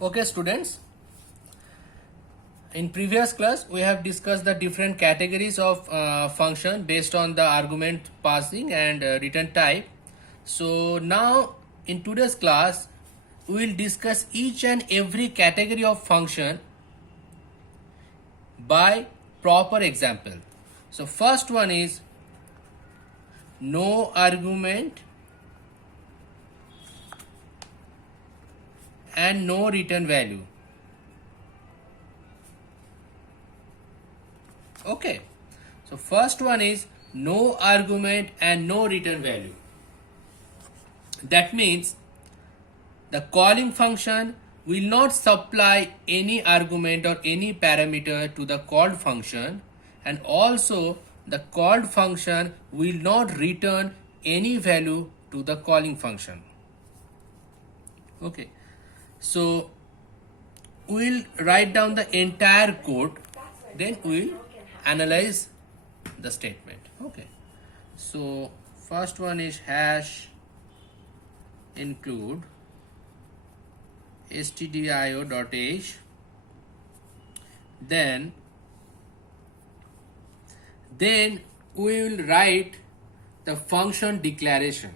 Okay, students. In previous class, we have discussed the different categories of function based on the argument passing and return type. So now in today's class, we will discuss each and every category of function by proper example. So first one is no argument and no return value. Okay, so first one is no argument and no return value. That means the calling function will not supply any argument or any parameter to the called function, and also the called function will not return any value to the calling function. Okay, so we'll write down the entire code, then we'll analyze the statement. Okay, so first one is hash include stdio.h, then we will write the function declaration.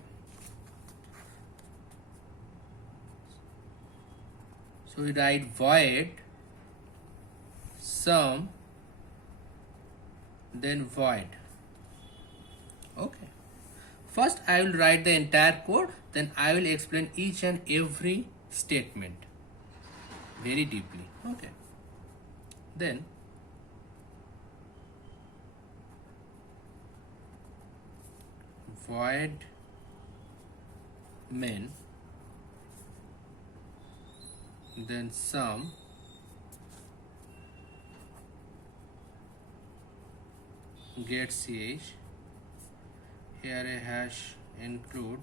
So we write void sum, then void. Okay, first I will write the entire code, then I will explain each and every statement very deeply. Okay, then void main, then sum, get ch, here a hash include,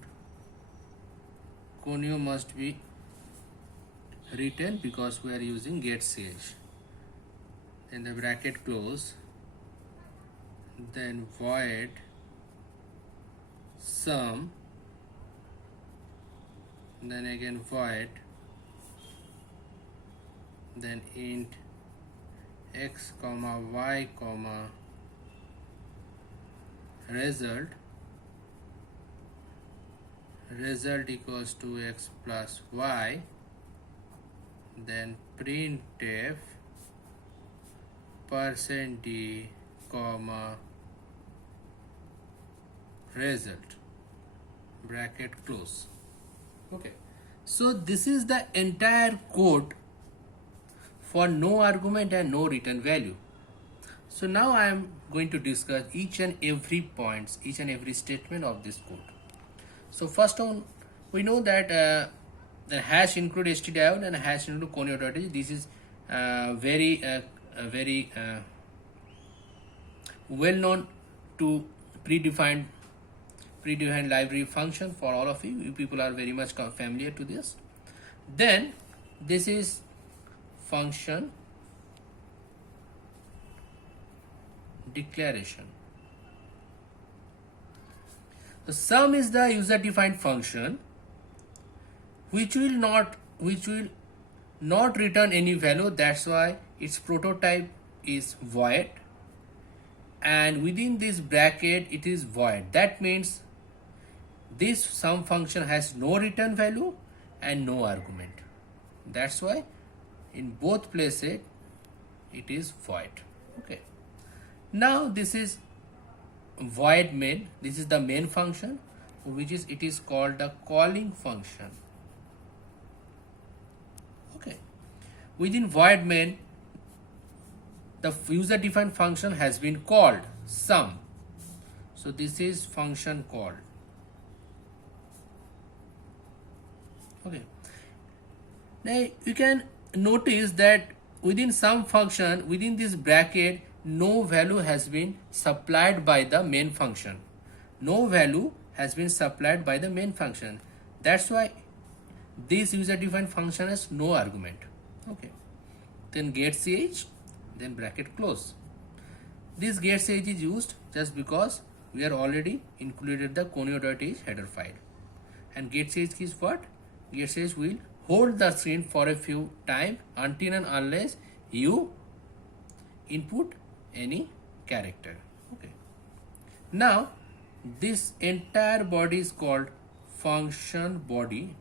conio must be written because we are using get ch, then the bracket close, then void sum, then again void, then int x comma y comma result equals to x plus y, then printf %d comma result, bracket close. Okay, so this is the entire code for no argument and no return value. So now I am going to discuss each and every points, each and every statement of this code. So first on, we know that the hash include stdio and hash include conio.h. This is very well known to predefined library function for all of you. You people are very much familiar to this. Then this is function declaration. The sum is the user defined function which will not return any value. That's why its prototype is void, and within this bracket it is void. That means this sum function has no return value and no argument. That's why in both places it is void. Okay, now this is void main. This is the main function, which is it is called the calling function. Okay, within void main the user defined function has been called sum. So this is function called. Okay, now you can notice that within sum function, within this bracket, no value has been supplied by the main function. No value has been supplied by the main function. That's why this user defined function has no argument. Okay, then get ch, then bracket close. This get ch is used just because we are already included the conio.h header file, and get ch is what? it says will hold the screen for a few time until and unless you input any character. Okay. Now this entire body is called function body,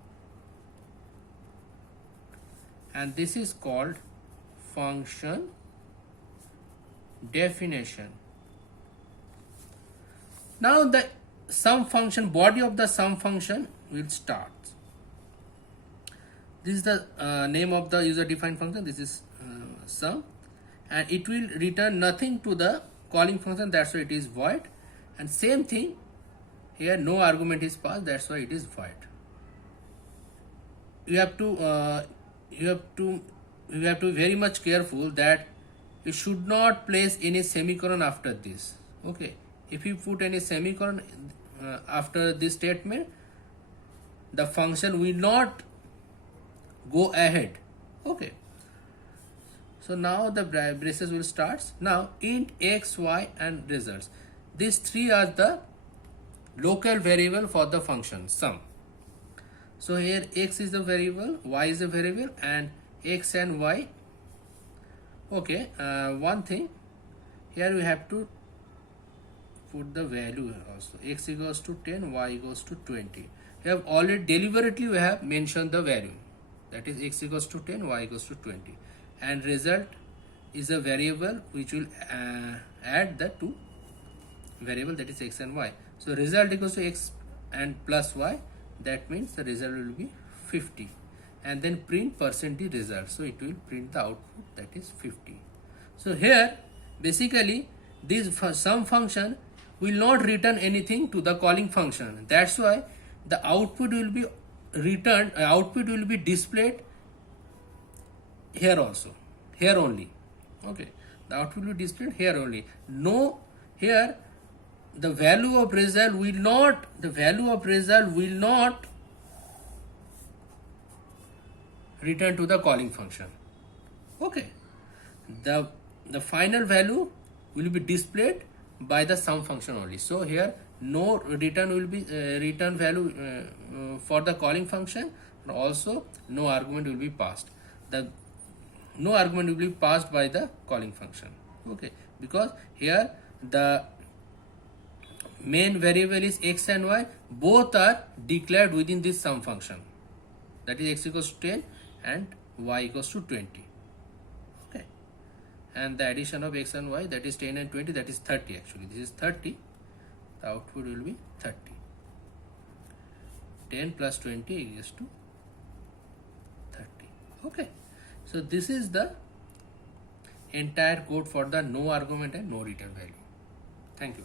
and this is called function definition. Now the sum function, body of the sum function will start. This is the name of the user defined function. This is sum, and it will return nothing to the calling function, that's why it is void. And same thing here, no argument is passed, that's why it is void. You have to be very much careful that you should not place any semicolon after this. Okay, if you put any semicolon after this statement, the function will not go ahead. Okay, so now the braces will start. Now int x, y and results, these three are the local variable for the function sum. So here x is the variable, y is the variable, and x and y. Okay, one thing here we have to put the value also. X equals to 10, y equals to 20. We have already deliberately we have mentioned the value, that is x equals to 10, y equals to 20, and result is a variable which will add the two variable, that is x and y. So result equals to x and plus y, that means the result will be 50, and then print percentage result, so it will print the output, that is 50. So here basically this sum function will not return anything to the calling function, that's why the output will be returned, output will be displayed here also, here only. Okay, the output will be displayed here only. No, here the value of result will not, return to the calling function. Okay, the final value will be displayed by the sum function only. So here no return will be return value for the calling function, and also no argument will be passed. No argument will be passed by the calling function. Okay, because here the main variable is x and y, both are declared within this sum function, that is x equals to 10 and y equals to 20. Okay, and the addition of x and y, that is 10 and 20, that is 30. Actually this is 30, the output will be 30. 10 plus 20 equals to 30. Okay, so this is the entire code for the no argument and no return value. Thank you.